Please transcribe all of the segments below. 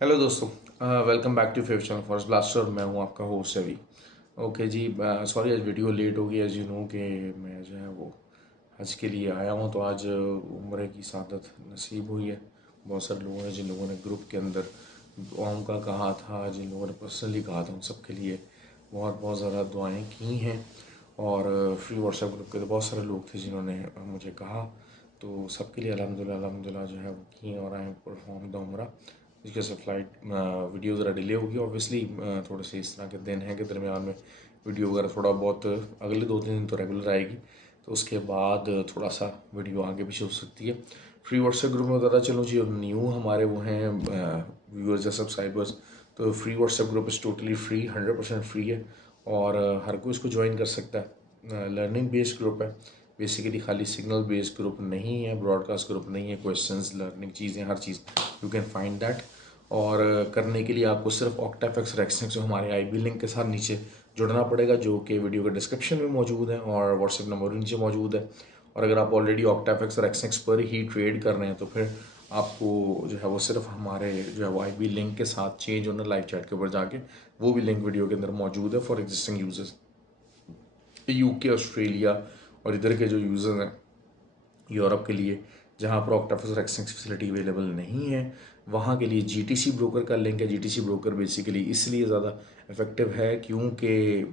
Hello दोस्तों, welcome back to fave channel Forest Blaster. मैं हूं आपका होस्ट रवि। ओके जी, सॉरी आज वीडियो लेट हो गई। एज यू नो कि मैं जो है वो हज के लिए आया हूं, तो आज उम्र की सादत नसीब हुई है। बहुत सारे लोगों ने, जिन लोगों ने ग्रुप के अंदर दुआओं का कहा था, जिन लोगों ने पर्सनली कहा था, उन सब के लिए बहुत बहुत ज़्यादा दुआएं की हैं। और फ्री व्हाट्सएप ग्रुप के तो बहुत सारे लोग थे जिन्होंने मुझे कहा, तो सबके लिए अल्हम्दुलिल्लाह अल्हम्दुलिल्लाह जो है वो किए और आई परफॉर्म द उम्रा। जिसकी वजह से फ़्लाइट वीडियो ज़रा डिले होगी ऑब्वियसली। थोड़े से इस तरह के दिन हैं कि दरमियान में वीडियो वगैरह थोड़ा बहुत अगले 2-3 दिन तो रेगुलर आएगी, तो उसके बाद थोड़ा सा वीडियो आगे पीछे हो सकती है। फ्री व्हाट्सएप ग्रुप में बताता चलूँ जी, न्यू हमारे वो हैं व्यूअर्स या सब्सक्राइबर्स। तो free WhatsApp group is totally free, 100% free है और हर कोई इसको ज्वाइन कर सकता है। लर्निंग बेस्ड ग्रुप है बेसिकली, खाली सिग्नल बेस्ड ग्रुप नहीं है, ब्रॉडकास्ट ग्रुप नहीं है। क्वेश्चंस, लर्निंग चीज़ें, हर चीज़ यू कैन फाइंड दैट। और करने के लिए आपको सिर्फ ऑक्टाफैक्स रेक्सनेक्स जो हमारे आईबी लिंक के साथ नीचे जुड़ना पड़ेगा, जो कि वीडियो के डिस्क्रिप्शन में मौजूद है और व्हाट्सएप नंबर भी नीचे मौजूद है। और अगर आप ऑलरेडी ऑक्टाफैक्स रेक्सनेक्स पर ही ट्रेड कर रहे हैं तो फिर आपको जो है वो सिर्फ हमारे जो है वो आईबी लिंक के साथ चेंज होना, लाइव चैट के ऊपर जाके वो भी लिंक वीडियो के अंदर मौजूद है for existing users UK, Australia और इधर के जो यूज़र्स हैं यूरोप के लिए, जहाँ पर ऑक्टाफस एक्सचेंज फैसिलिटी अवेलेबल नहीं है, वहाँ के लिए जीटीसी ब्रोकर का लिंक है। जीटीसी ब्रोकर बेसिकली इसलिए ज़्यादा इफेक्टिव है क्योंकि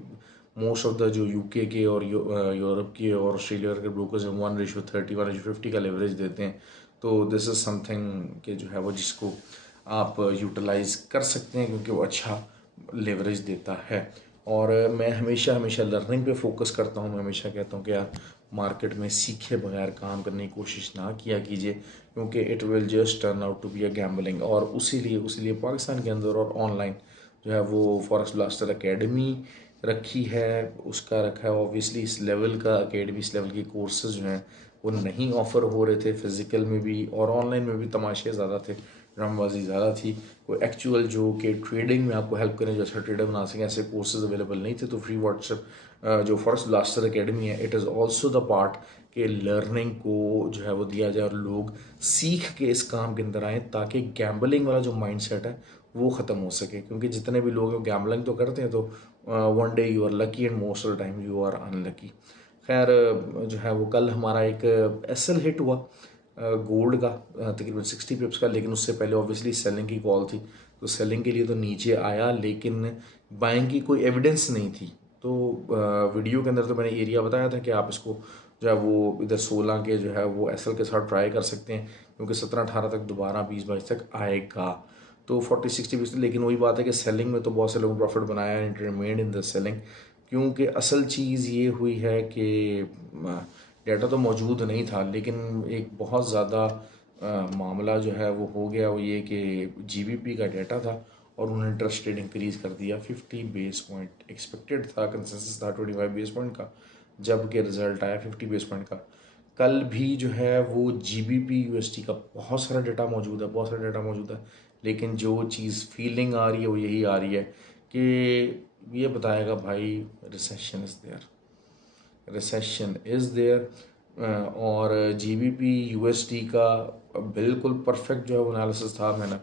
मोस्ट ऑफ द जो यूके के और यूरोप के और ऑस्ट्रेलिया के ब्रोकर्स हैं 1:30 1:50 का लेवरेज देते हैं। तो दिस इज़ समथिंग कि जो है वो जिसको आप यूटिलाइज़ कर सकते हैं क्योंकि वो अच्छा लेवरेज देता है। और मैं हमेशा हमेशा लर्निंग पे फोकस करता हूँ। मैं हमेशा कहता हूँ कि यार मार्केट में सीखे बगैर काम करने की कोशिश ना किया कीजिए, क्योंकि it will just turn out to be a gambling. और उसी लिए पाकिस्तान के अंदर और ऑनलाइन जो है वो फॉरेस्ट ब्लास्टर एकेडमी रखी है, उसका रखा है ऑब्वियसली इस लेवल का एकेडमी, इस लेवल के कोर्सेज जो हैं वो नहीं ऑफ़र हो रहे थे। फिज़िकल में भी और ऑनलाइन में भी तमाशे ज़्यादा थे, ड्रामेबाजी ज़्यादा थी। कोई एक्चुअल जो कि ट्रेडिंग में आपको हेल्प करें, जो अच्छा ट्रेडर बना सकें, ऐसे कोर्सेज अवेलेबल नहीं थे। तो फ्री व्हाट्सएप जो फॉरेस्ट ब्लास्टर एकेडमी है, it is also the part के लर्निंग को जो है वो दिया जाए और लोग सीख के इस काम के अंदर आएँ, ताकि गैम्बलिंग वाला जो माइंड सेट है वो ख़त्म हो सके। क्योंकि जितने भी लोग गैम्बलिंग तो करते हैं तो one day you are lucky and most of the time you are unlucky. खैर जो है वो कल हमारा एक एसएल हिट हुआ गोल्ड का, तकरीबन 60 पिप्स का, लेकिन उससे पहले ऑब्वियसली सेलिंग की कॉल थी, तो सेलिंग के लिए तो नीचे आया, लेकिन बाइंग की कोई एविडेंस नहीं थी। तो वीडियो के अंदर तो मैंने एरिया बताया था कि आप इसको जो है वो इधर 16 के जो है वो एसएल के साथ ट्राई कर सकते हैं, क्योंकि 17-18 तक दोबारा 20-22 तक आएगा। तो 40-60 लेकिन वही बात है कि सेलिंग में तो बहुत से लोगों ने प्रॉफिट बनाया and remained in the selling. क्योंकि असल चीज़ ये हुई है कि डाटा तो मौजूद नहीं था, लेकिन एक बहुत ज़्यादा मामला जो है वो हो गया, वो ये कि जीबीपी का डाटा था और उन्होंने इंटरेस्ट रेट इंक्रीज़ कर दिया। 50 बेस पॉइंट एक्सपेक्टेड था, कंसेंसस था 25 बेस पॉइंट का, जबकि रिजल्ट आया 50 बेस पॉइंट का। कल भी जो है वो जीबीपी यूएसटी का बहुत सारा डाटा मौजूद है, बहुत सारा डाटा मौजूद है, लेकिन जो चीज़ फीलिंग आ रही है वो यही आ रही है कि ये बताएगा भाई recession is there, recession is there. और जीबीपी यूएसडी का बिल्कुल परफेक्ट जो है वो एनालिसिस था। मैंने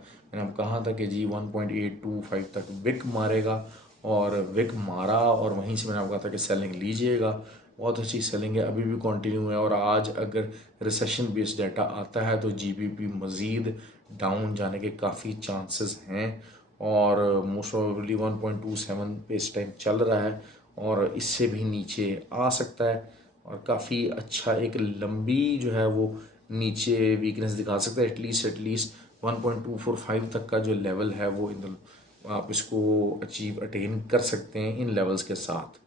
कहा था कि जी 1.825 तक विक मारेगा, और विक मारा, और वहीं से मैंने आपको कहा था कि सेलिंग लीजिएगा। बहुत अच्छी सेलिंग है, अभी भी कंटिन्यू है। और आज अगर रिसेशन बेस्ड डाटा आता है तो जीबीपी मज़ीद डाउन जाने के काफ़ी चांसेस हैं, और मोस्ट प्रोबेबली 1.27 पे इस टाइम चल रहा है और इससे भी नीचे आ सकता है, और काफ़ी अच्छा एक लंबी जो है वो नीचे वीकनेस दिखा सकता है। एटलीस्ट 1.245 तक का जो लेवल है वो इन आप इसको अचीव अटेन कर सकते हैं इन लेवल्स के साथ।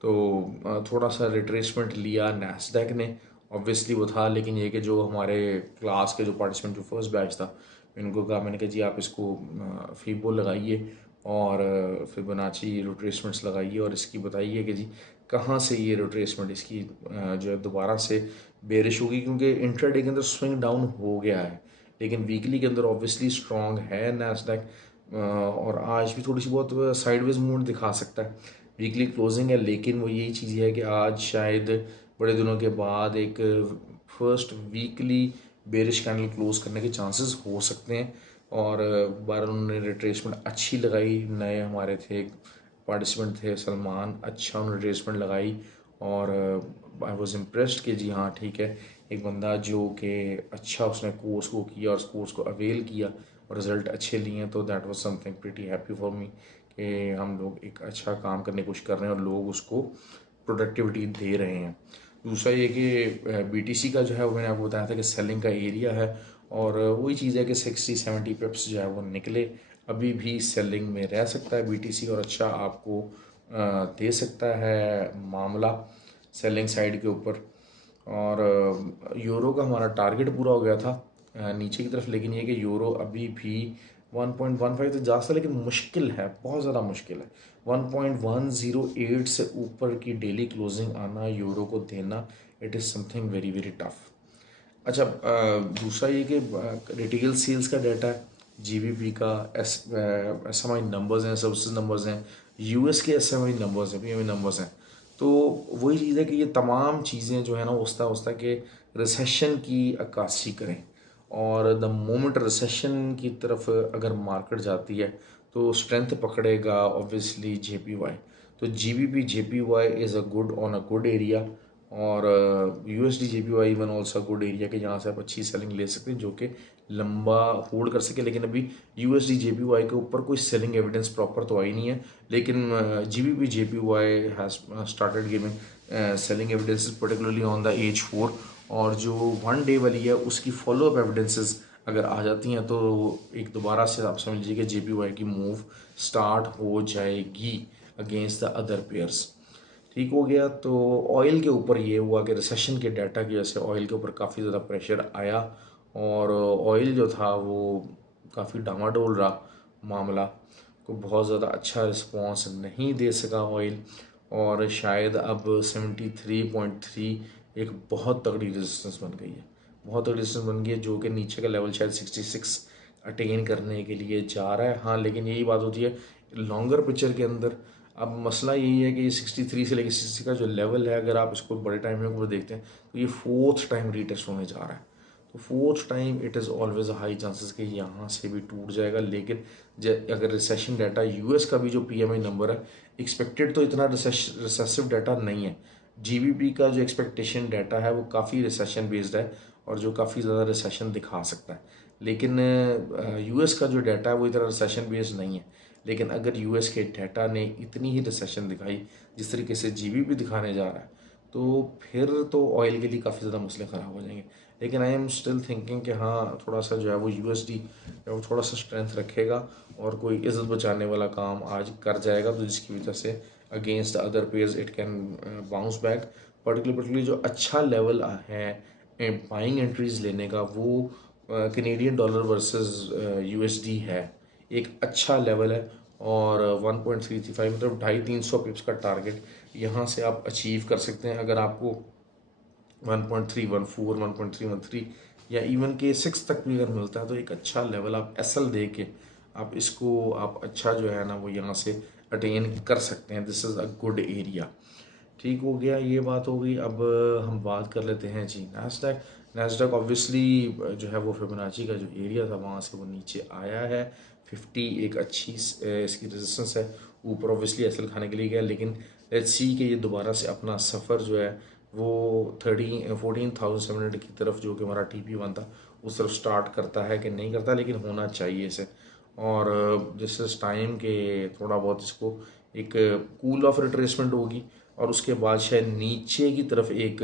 तो थोड़ा सा रिट्रेसमेंट लिया नैस्डैक ने, ऑब्वियसली वो था, लेकिन ये कि जो हमारे क्लास के जो पार्टिसिपेंट जो फर्स्ट बैच था, इनको कहा, मैंने कहा जी आप इसको फीबो लगाइए और फिबोनाची रिट्रेसमेंट्स लगाइए और इसकी बताइए कि जी कहाँ से ये रिट्रेसमेंट इसकी जो है दोबारा से बेरिश होगी, क्योंकि इंट्राडे के अंदर स्विंग डाउन हो गया है, लेकिन वीकली के अंदर ऑब्वियसली स्ट्रॉन्ग है नैस्डैक। और आज भी थोड़ी सी बहुत साइडवेज मूवमेंट दिखा सकता है। वीकली क्लोजिंग है, लेकिन वो यही चीज़ है कि आज शायद बड़े दिनों के बाद एक first weekly bearish candle close करने के चांसेस हो सकते हैं। और बार उन्होंने रिट्रेसमेंट अच्छी लगाई। नए हमारे थे पार्टिसिपेंट थे सलमान, अच्छा उन्होंने रिट्रेसमेंट लगाई और आई वॉज इम्प्रेस्ड कि जी हाँ ठीक है, एक बंदा जो कि अच्छा उसने कोर्स को किया और उस कोर्स को अवेल किया और रिज़ल्ट अच्छे लिए हैं, तो that was something pretty happy for me कि हम लोग एक अच्छा काम करने की कोशिश कर रहे हैं और लोग उसको प्रोडक्टिविटी दे रहे हैं। दूसरा ये कि बीटीसी का जो है वो मैंने आपको बताया था कि सेलिंग का एरिया है और वही चीज़ है कि 60-70 पिप्स जो है वो निकले, अभी भी सेलिंग में रह सकता है बीटीसी और अच्छा आपको दे सकता है मामला सेलिंग साइड के ऊपर। और यूरो का हमारा टारगेट पूरा हो गया था नीचे की तरफ, लेकिन ये कि यूरो अभी भी 1.15 तो जा सकता, लेकिन मुश्किल है, बहुत ज़्यादा मुश्किल है। 1.108 से ऊपर की डेली क्लोजिंग आना, यूरो को देना, it is something very very tough. अच्छा, दूसरा ये कि रिटेल सेल्स का डाटा है, जीबीपी का, एसएमआई नंबर्स हैं, सर्विसेज नंबर्स हैं, यूएस के एसएमआई नंबर्स हैं, पीएमआई नंबर्स हैं। तो वही चीज़ है कि ये तमाम चीज़ें जो है ना उस्ता के रिसेशन की अक्कासी करें और द मोमेंट रिसेशन की तरफ अगर मार्केट जाती है तो स्ट्रेंथ पकड़ेगा ऑब्वियसली जेपीवाई। तो GBP JPY is a good on a good area और USD JPY even also good area के जहाँ से आप अच्छी सेलिंग ले सकते हैं जो कि लंबा होल्ड कर सके। लेकिन अभी यूएसडी जेपीवाई के ऊपर कोई सेलिंग एविडेंस प्रॉपर तो आई नहीं है, लेकिन GBP JPY has started giving selling evidences particularly on the H4 और जो 1 डे वाली है उसकी फॉलोअप एविडेंसेस अगर आ जाती हैं तो एक दोबारा से आप समझ लीजिए कि जेपीवाई की मूव स्टार्ट हो जाएगी अगेंस्ट द अदर पेयर्स। ठीक हो गया। तो ऑयल के ऊपर ये हुआ कि रिसेशन के डाटा की वजह से ऑयल के ऊपर काफ़ी ज़्यादा प्रेशर आया और ऑयल जो था वो काफ़ी डामाडोल रहा मामला, को बहुत ज़्यादा अच्छा रिस्पॉन्स नहीं दे सका ऑयल और शायद अब 73.3 एक बहुत तगड़ी रेजिस्टेंस बन गई है, बहुत तगड़ी रेजिस्टेंस बन गई है जो कि नीचे का लेवल शायद 66 अटेन करने के लिए जा रहा है। हाँ, लेकिन यही बात होती है लॉन्गर पिक्चर के अंदर। अब मसला यही है कि ये 63 से लेकर 60 का जो लेवल है, अगर आप इसको बड़े टाइम में देखते हैं तो ये 4th टाइम रीटेस्ट होने जा रहा है। तो 4th time it is always high chances कि यहाँ से भी टूट जाएगा। लेकिन अगर रिसेशन डाटा यूएस का भी जो पीएमआई नंबर है एक्सपेक्टेड, तो इतना रिसेसिव डाटा नहीं है। जीबीपी का जो एक्सपेक्टेशन डाटा है वो काफ़ी रिसेशन बेस्ड है और जो काफ़ी ज़्यादा रिसेशन दिखा सकता है। लेकिन यूएस का जो डाटा है वो इतना रिसेशन बेस्ड नहीं है। लेकिन अगर यूएस के डाटा ने इतनी ही रिसेशन दिखाई जिस तरीके से जीबीपी दिखाने जा रहा है, तो फिर तो ऑयल के लिए काफ़ी ज़्यादा मसले ख़राब हो जाएंगे। लेकिन आई एम स्टिल थिंकिंग कि हाँ, थोड़ा सा जो है वो यूएसडी वो थोड़ा सा स्ट्रेंथ रखेगा और कोई इज़्ज़त बचाने वाला काम आज कर जाएगा, तो जिसकी वजह से against other pairs it can bounce back. Particularly जो अच्छा लेवल है बाइंग एंट्रीज लेने का वो कैनेडियन डॉलर वर्सेस यूएसडी है, एक अच्छा लेवल है और 1.335 मतलब 250-300 पिप्स का टारगेट यहाँ से आप अचीव कर सकते हैं। अगर आपको 1.314 1.313 या इवन के 6 तक भी अगर मिलता है तो एक अच्छा लेवल आप एसएल दे के आप इसको आप अच्छा जो है ना वो यहाँ से अटेन कर सकते हैं। This is a good area. ठीक हो गया, ये बात हो गई। अब हम बात कर लेते हैं जी नैस्डैक। नैस्डैक ऑब्वियसली जो है वो फिबोनाची का जो एरिया था वहाँ से वो नीचे आया है। 50 एक अच्छी इसकी रेजिस्टेंस है, ऊपर ऑब्वियसली एसएल खाने के लिए गया, लेकिन लेट्स सी कि ये दोबारा से अपना सफ़र जो है वो 14,700 की तरफ जो कि हमारा TP1 था उस तरफ स्टार्ट करता है कि नहीं करता, लेकिन होना चाहिए इसे। और जिस टाइम के थोड़ा बहुत इसको एक कूल ऑफ रिट्रेसमेंट होगी और उसके बाद शायद नीचे की तरफ एक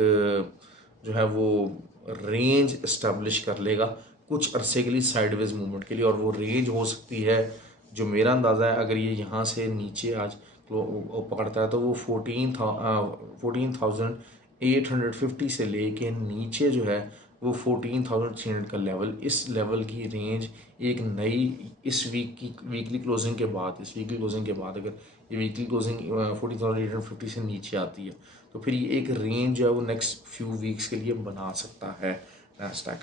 जो है वो रेंज इस्टेब्लिश कर लेगा कुछ अरसे के लिए साइडवेज मूवमेंट के लिए। और वो रेंज हो सकती है, जो मेरा अंदाज़ा है, अगर ये यहाँ से नीचे आज पकड़ता है तो वो 14,850 से लेके नीचे जो है वो 14,300 का लेवल, इस लेवल की रेंज एक नई इस वीकली क्लोजिंग के बाद, इस वीकली क्लोजिंग के बाद अगर ये वीकली क्लोजिंग 14,850 से नीचे आती है तो फिर ये एक रेंज जो है वो नेक्स्ट फ्यू वीक्स के लिए बना सकता है नैस्डैक।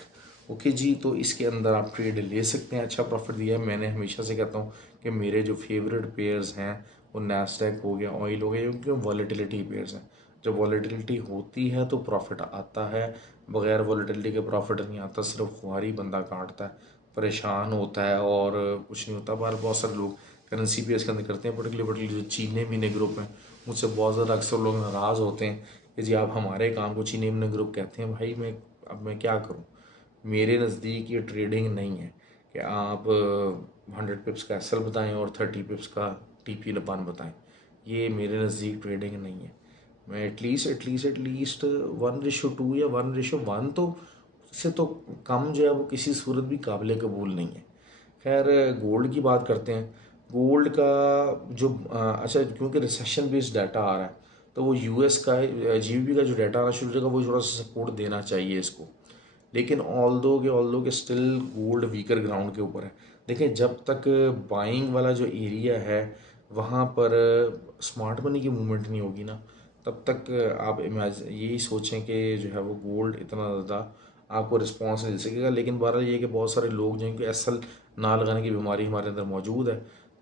ओके जी, तो इसके अंदर आप ट्रेड ले सकते हैं, अच्छा प्रॉफिट दिया है। मैंने हमेशा से कहता हूँ कि मेरे जो फेवरेट पेयर्स हैं वो नैस्डैक हो गया, ऑयल हो गया, क्योंकि वॉलेटिलिटी पेयर्स हैं। जब वॉलेटिलिटी होती है तो प्रॉफिट आता है, बगैर वॉलेटिलिटी के प्रॉफिट नहीं आता, सिर्फ खुआरी बंदा काटता है। परेशान होता है और कुछ नहीं होता। पर बहुत सारे लोग करेंसी पेयर्स के अंदर करते हैं, पर्टिकुलरली जो चीने मिने ग्रुप हैं मुझसे बहुत ज़्यादा अक्सर लोग नाराज़ होते हैं कि जी आप हमारे काम को चीने मिने ग्रुप कहते हैं। भाई मैं क्या करूँ, मेरे नज़दीक ये ट्रेडिंग नहीं है कि आप 100 पिप्स का एसएल बताएं और 30 पिप्स का टीपी लपान बताएं। ये मेरे नज़दीक ट्रेडिंग नहीं है। मैं एटलीस्ट 1:2 या 1:1 तो से तो कम जो है वो किसी सूरत भी काबिल कबूल नहीं है। खैर गोल्ड की बात करते हैं। गोल्ड का जो अच्छा, क्योंकि रिसेशन बेस्ड डाटा आ रहा है तो वो यूएस का जीडीपी का जो डाटा आना शुरू हो जाएगा, वो थोड़ा सा सपोर्ट देना चाहिए इसको। लेकिन ऑल्दो के स्टिल गोल्ड वीकर ग्राउंड के ऊपर है। देखिए जब तक बाइंग वाला जो एरिया है वहाँ पर स्मार्ट मनी की मूवमेंट नहीं होगी ना, तब तक आप इमेजिन यही सोचें कि जो है वो गोल्ड इतना ज़्यादा आपको रिस्पॉन्स नहीं दे सकेगा। लेकिन बहरहाल ये कि बहुत सारे लोग जिनको एसल ना लगाने की बीमारी हमारे अंदर मौजूद है,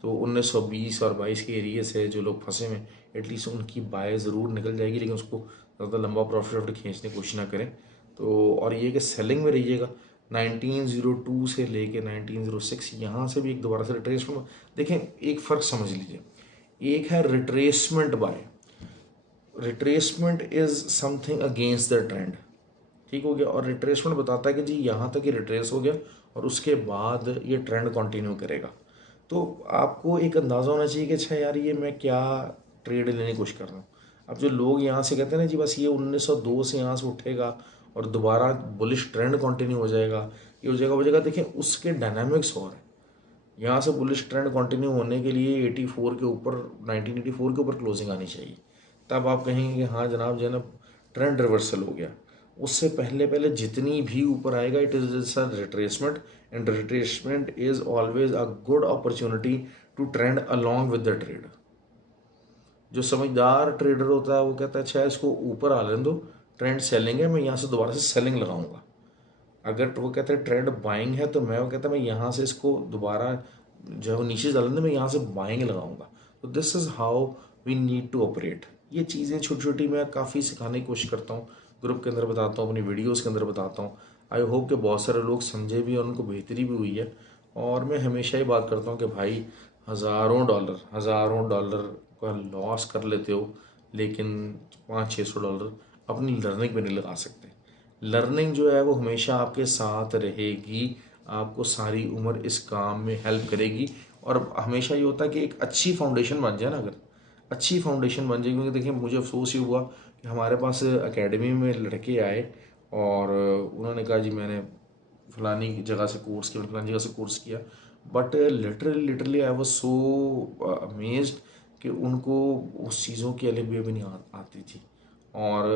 तो 1920 और 22 के एरिए से जो लोग फंसे हुए एटलीस्ट उनकी बाय ज़रूर निकल जाएगी, लेकिन उसको ज़्यादा लंबा प्रॉफिट खींचने की कोशिश ना करें। तो और ये कि सेलिंग में रहिएगा। 1902 से लेके 1906 यहाँ से भी एक दोबारा से रिट्रेसमेंट। देखें एक फ़र्क समझ लीजिए, एक है retracement buy. Retracement is something against the trend, ठीक हो गया। और रिट्रेसमेंट बताता है कि जी यहाँ तक ये रिट्रेस हो गया और उसके बाद ये ट्रेंड कंटिन्यू करेगा। तो आपको एक अंदाज़ा होना चाहिए कि अच्छा यार ये मैं क्या ट्रेड लेने की कोशिश कर रहा हूँ। अब जो लोग यहाँ से कहते हैं ना जी बस ये 1902 से यहाँ से उठेगा और दोबारा बुलिश ट्रेंड कंटिन्यू हो जाएगा, ये हो जाएगा, देखें उसके डायनामिक्स और है। यहाँ से बुलिश ट्रेंड कंटिन्यू होने के लिए 84 के ऊपर 1984 के ऊपर क्लोजिंग आनी चाहिए, तब आप कहेंगे कि हाँ जनाब जो है ना ट्रेंड रिवर्सल हो गया। उससे पहले पहले जितनी भी ऊपर आएगा it is a retracement, and retracement is always a good opportunity to trend along with the trade. जो समझदार ट्रेडर होता है वो कहता है अच्छा इसको ऊपर आ लेने दो, ट्रेंड सेलिंग है, मैं यहाँ से दोबारा से सेलिंग लगाऊंगा। अगर वो कहते हैं ट्रेंड बाइंग है तो मैं वो कहता है मैं यहाँ से इसको दोबारा जो है वो नीचे डाल दें, मैं यहाँ से बाइंग लगाऊंगा। तो this is how we need to operate. ये चीज़ें छोटी छोटी मैं काफ़ी सिखाने की कोशिश करता हूँ, ग्रुप के अंदर बताता हूँ, अपनी वीडियोज़ के अंदर बताता हूँ। आई होप कि बहुत सारे लोग समझे भी और उनको बेहतरी भी हुई है। और मैं हमेशा ही बात करता हूँ कि भाई हज़ारों डॉलर का लॉस कर लेते हो, लेकिन 500-600 डॉलर अपनी लर्निंग पे नहीं लगा सकते। लर्निंग जो है वो हमेशा आपके साथ रहेगी, आपको सारी उम्र इस काम में हेल्प करेगी। और हमेशा ये होता है कि एक अच्छी फाउंडेशन बन जाए ना, अगर अच्छी फाउंडेशन बन जाए, क्योंकि देखिए मुझे अफसोस ये हुआ कि हमारे पास एकेडमी में लड़के आए और उन्होंने कहा जी मैंने फलानी जगह से कोर्स किया, फलानी जगह से कोर्स किया, but literally I was so amazed कि उनको उस चीज़ों की अलग भी नहीं आती थी और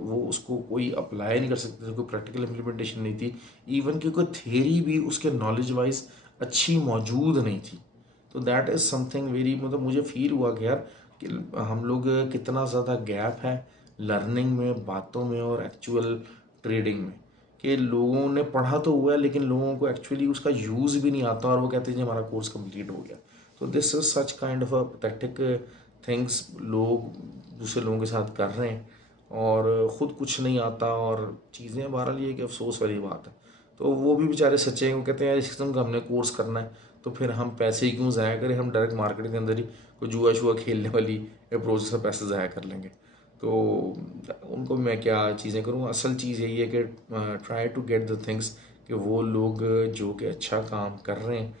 वो उसको कोई अप्लाई नहीं कर सकते थे, कोई प्रैक्टिकल इम्प्लीमेंटेशन नहीं थी, इवन कि कोई थेरी भी उसके नॉलेज वाइज अच्छी मौजूद नहीं थी। तो दैट इज़ समथिंग वेरी, मतलब मुझे फील हुआ कि यार कि हम लोग कितना ज़्यादा गैप है लर्निंग में, बातों में और एक्चुअल ट्रेडिंग में, कि लोगों ने पढ़ा तो हुआ है लेकिन लोगों को एक्चुअली उसका यूज़ भी नहीं आता और वो कहते हैं जी हमारा कोर्स कंप्लीट हो गया। तो this is such kind of a pathetic things लोग दूसरे लोगों के साथ कर रहे हैं और ख़ुद कुछ नहीं आता और चीज़ें बहरहाल ये कि अफसोस वाली बात है। तो वो भी बेचारे सच्चे हैं, वो कहते हैं यार इस किस्म का हमने कोर्स करना है तो फिर हम पैसे ही क्यों ज़ाया करें, हम डायरेक्ट मार्केट के अंदर ही कोई जुआ शुआ खेलने वाली अप्रोच से पैसे ज़ाया कर लेंगे। तो उनको मैं क्या चीज़ें करूँ, असल चीज़ यही है कि try to get the things कि वो लोग जो कि अच्छा काम कर रहे हैं,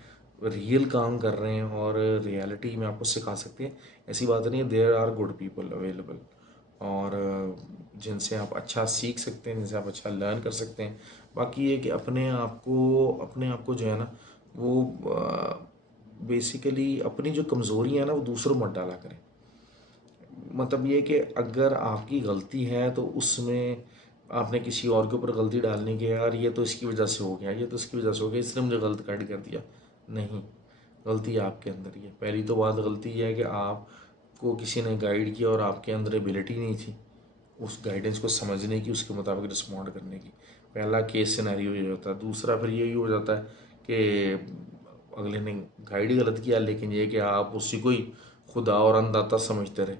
रियल काम कर रहे हैं और रियलिटी में आपको सिखा सकते हैं। ऐसी बात नहीं है, there are good people available और जिनसे आप अच्छा सीख सकते हैं, जिनसे आप अच्छा लर्न कर सकते हैं। बाकी ये कि अपने आप को जो है ना वो बेसिकली अपनी जो कमज़ोरियाँ हैं ना वो दूसरों मत डाला करें। मतलब ये कि अगर आपकी गलती है तो उसमें आपने किसी और के ऊपर गलती डालने की यार ये तो इसकी वजह से हो गया, ये तो इसकी वजह से हो गया, इसने मुझे गलत गाइड कर दिया। नहीं, गलती आपके अंदर ही है। पहली तो बात गलती है कि आपको किसी ने गाइड किया और आपके अंदर एबिलिटी नहीं थी उस गाइडेंस को समझने की, उसके मुताबिक रिस्पॉन्ड करने की। पहला केस सिनेरियो ये होता है। दूसरा फिर यही हो जाता है कि अगले ने गाइड ही गलत किया, लेकिन ये कि आप उसी को ही खुदा और अंदाता समझते रहे,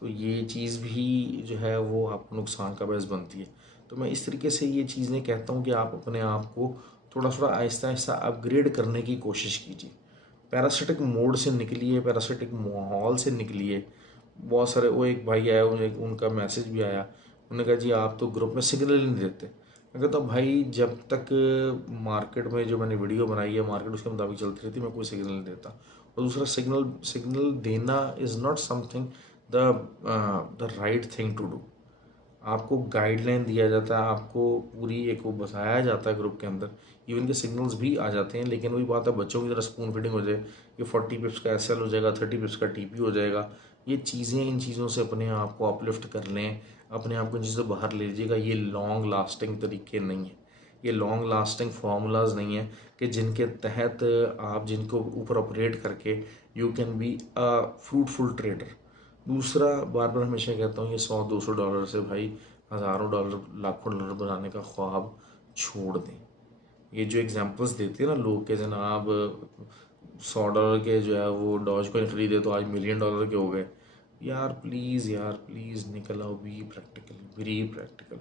तो ये चीज़ भी जो है वो आपको नुकसान का बायस बनती है। तो मैं इस तरीके से ये चीज़ें कहता हूँ कि आप अपने आप को थोड़ा थोड़ा आहिस्ता आहिस्ता अपग्रेड करने की कोशिश कीजिए। पैरासिटिक मोड से निकलिए, पैरासिटिक माहौल से निकलिए। बहुत सारे, वो एक भाई आया, उनका मैसेज भी आया, उन्होंने कहा जी आप तो ग्रुप में सिग्नल ही नहीं देते। मैं कहता हूँ भाई जब तक मार्केट में जो मैंने वीडियो बनाई है मार्केट उसके मुताबिक चलती रहती, मैं कोई सिग्नल नहीं देता। और दूसरा, सिग्नल सिग्नल देना is not something the right thing to do. आपको गाइडलाइन दिया जाता है, आपको पूरी एक वो बताया जाता है ग्रुप के अंदर, इवन के सिग्नल्स भी आ जाते हैं। लेकिन वही बात है, बच्चों की तरह स्पून फीडिंग हो जाए कि 40 पिप्स का एसएल हो जाएगा, 30 पिप्स का टीपी हो जाएगा, ये चीज़ें, इन चीज़ों से अपने आप को अपलिफ्ट कर लें, अपने आप को इन चीज़ों से बाहर ले लीजिएगा। ये लॉन्ग लास्टिंग तरीके नहीं है, ये लॉन्ग लास्टिंग फार्मूलाज नहीं है कि जिनके तहत आप जिनको ऊपर ऑपरेट करके you can be a fruitful trader. दूसरा, बार बार हमेशा कहता हूँ, ये $100-200 से भाई हज़ारों डॉलर, लाखों डॉलर बनाने का ख्वाब छोड़ दें। ये जो एग्जांपल्स देते हैं ना लोग के, जनाब $100 के जो है वो डॉज कॉइन खरीदे तो आज $1,000,000 के हो गए। यार प्लीज़, यार प्लीज़ निकल आओ, be practical, be practical.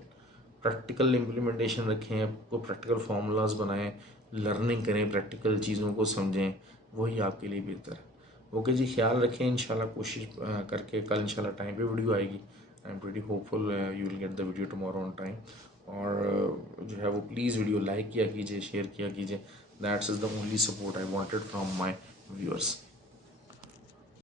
Practical implementation रखें, आपको प्रैक्टिकल फार्मूलाज बनाएं, लर्निंग करें, प्रैक्टिकल चीज़ों को समझें, वही आपके लिए बेहतर है। ओके जी, ख्याल रखें। इंशाल्लाह कोशिश करके कल इंशाल्लाह टाइम पे वीडियो आएगी। I am pretty hopeful you will get the video tomorrow on time. और जो है वो प्लीज़ वीडियो लाइक किया कीजिए, शेयर किया कीजिए। That's is the only support I wanted from my viewers.